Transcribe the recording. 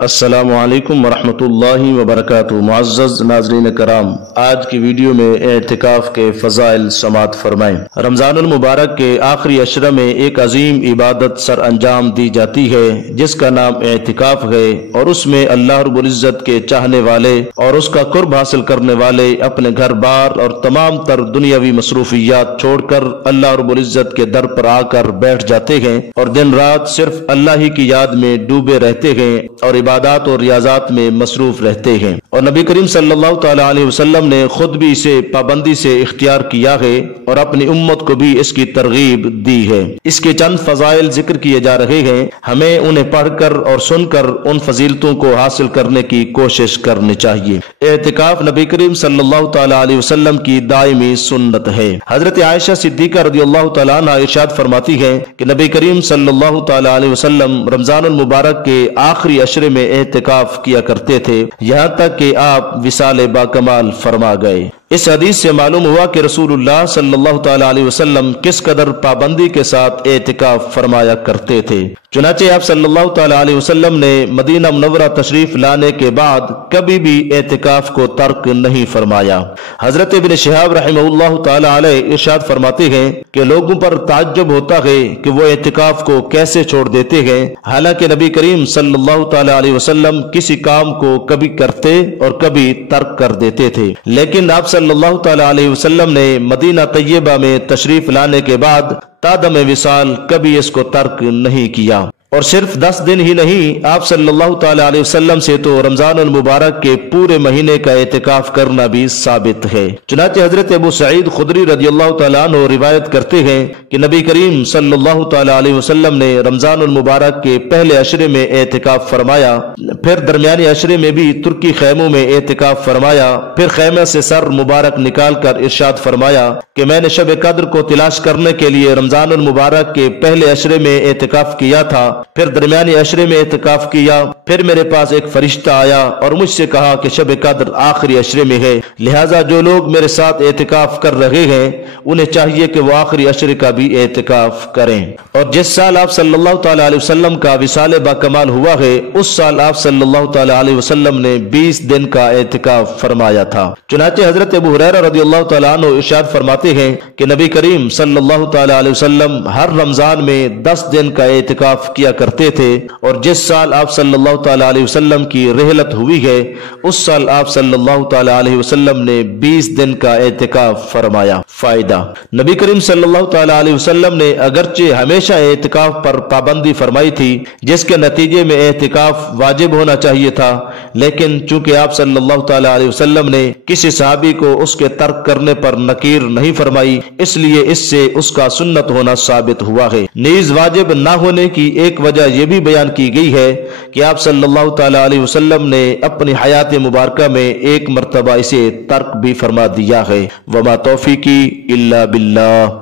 السلام علیکم ورحمۃ اللہ وبرکاتہ۔ معزز ناظرین کرام، آج کی ویڈیو میں اعتکاف کے فضائل سماعت فرمائیں۔ رمضان المبارک کے آخری عشرہ میں ایک عظیم عبادت سر انجام دی جاتی ہے جس کا نام اعتکاف ہے، اور اس میں اللہ رب العزت کے چاہنے والے اور اس کا قرب حاصل کرنے والے اپنے گھر بار اور تمام تر دنیاوی مصروفیات چھوڑ کر اللہ رب العزت کے در پر آ کر بیٹھ جاتے ہیں اور دن رات صرف اللہ ہی کی یاد میں ڈوبے رہتے ہیں اور عبادات اور ریاضات میں مصروف رہتے ہیں۔ اور نبی کریم صلی اللہ تعالی علیہ وسلم نے خود بھی اسے پابندی سے اختیار کیا ہے اور اپنی امت کو بھی اس کی ترغیب دی ہے۔ اس کے چند فضائل ذکر کیے جا رہے ہیں، ہمیں انہیں پڑھ کر اور سن کر ان فضیلتوں کو حاصل کرنے کی کوشش کرنی چاہیے۔ اعتکاف نبی کریم صلی اللہ تعالی علیہ وسلم کی دائمی سنت ہے۔ حضرت عائشہ صدیقہ رضی اللہ تعالی عنہ ارشاد فرماتی ہیں کہ نبی کریم صلی اللہ تعالی علیہ وسلم رمضان المبارک کے آخری عشرے میں اعتکاف کیا کرتے تھے، یہاں تک کہ آپ وصال باکمال فرما گئے۔ اس حدیث سے معلوم ہوا کہ رسول اللہ صلی اللہ تعالی علیہ وسلم کس قدر پابندی کے ساتھ اعتکاف فرمایا کرتے تھے۔ چنانچہ آپ صلی اللہ تعالی علیہ وسلم نے مدینہ منورہ تشریف لانے کے بعد کبھی بھی اعتکاف کو ترک نہیں فرمایا۔ حضرت ابن شہاب رحمہ اللہ تعالی علیہ ارشاد فرماتے ہیں کہ لوگوں پر تعجب ہوتا ہے کہ وہ اعتکاف کو کیسے چھوڑ دیتے ہیں، حالانکہ نبی کریم صلی اللہ تعالی علیہ وسلم کسی کام کو کبھی کرتے اور کبھی ترک کر دیتے تھے، لیکن آپ صلی اللہ تعالی علیہ وسلم نے مدینہ طیبہ میں تشریف لانے کے بعد تادم وصال کبھی اس کو ترک نہیں کیا۔ اور صرف 10 دن ہی نہیں، آپ صلی اللہ تعالی علیہ وسلم سے تو رمضان المبارک کے پورے مہینے کا اعتکاف کرنا بھی ثابت ہے۔ چنانچہ حضرت ابو سعید خدری رضی اللہ تعالیٰ عنہ روایت کرتے ہیں کہ نبی کریم صلی اللہ تعالی علیہ وسلم نے رمضان المبارک کے پہلے عشرے میں اعتکاف فرمایا، پھر درمیانی عشرے میں بھی ترکی خیموں میں اعتکاف فرمایا، پھر خیمے سے سر مبارک نکال کر ارشاد فرمایا کہ میں نے شب قدر کو تلاش کرنے کے لیے رمضان المبارک کے پہلے عشرے میں اعتکاف کیا تھا، پھر درمیانی عشرے میں اعتکاف کیا، پھر میرے پاس ایک فرشتہ آیا اور مجھ سے کہا کہ شب قدر آخری عشرے میں ہے، لہٰذا جو لوگ میرے ساتھ اعتکاف کر رہے ہیں انہیں چاہیے کہ وہ آخری عشرے کا بھی اعتکاف کریں۔ اور جس سال آپ صلی اللہ تعالی علیہ وسلم کا وصال باکمال ہوا ہے، اس سال آپ صلی اللہ تعالی علیہ وسلم نے 20 دن کا اعتکاف فرمایا تھا۔ چنانچہ حضرت ابو ہریرہ رضی اللہ تعالیٰ عنہ ارشاد فرماتے ہیں کہ نبی کریم صلی اللہ تعالی علیہ وسلم ہر رمضان میں 10 دن کا اعتکاف کیا کرتے تھے، اور جس سال آپ صلی اللہ تعالی علیہ وسلم کی رحلت ہوئی ہے اس سال آپ صلی اللہ تعالی علیہ وسلم نے 20 دن کا اعتکاف فرمایا۔ فائدہ: نبی کریم صلی اللہ تعالی علیہ وسلم نے اگرچہ ہمیشہ اعتکاف پر پابندی فرمائی تھی جس کے نتیجے میں اعتکاف واجب ہونا چاہیے تھا، لیکن چونکہ آپ صلی اللہ تعالی علیہ وسلم نے کسی صحابی کو اس کے ترک کرنے پر نکیر نہیں فرمائی، اس لیے اس سے اس کا سنت ہونا ثابت ہوا ہے۔ نیز واجب نہ ہونے کی ایک وجہ یہ بھی بیان کی گئی ہے کہ آپ صلی اللہ تعالی علیہ وسلم نے اپنی حیات مبارکہ میں ایک مرتبہ اسے ترک بھی فرما دیا ہے۔ وما توفیقی الا باللہ۔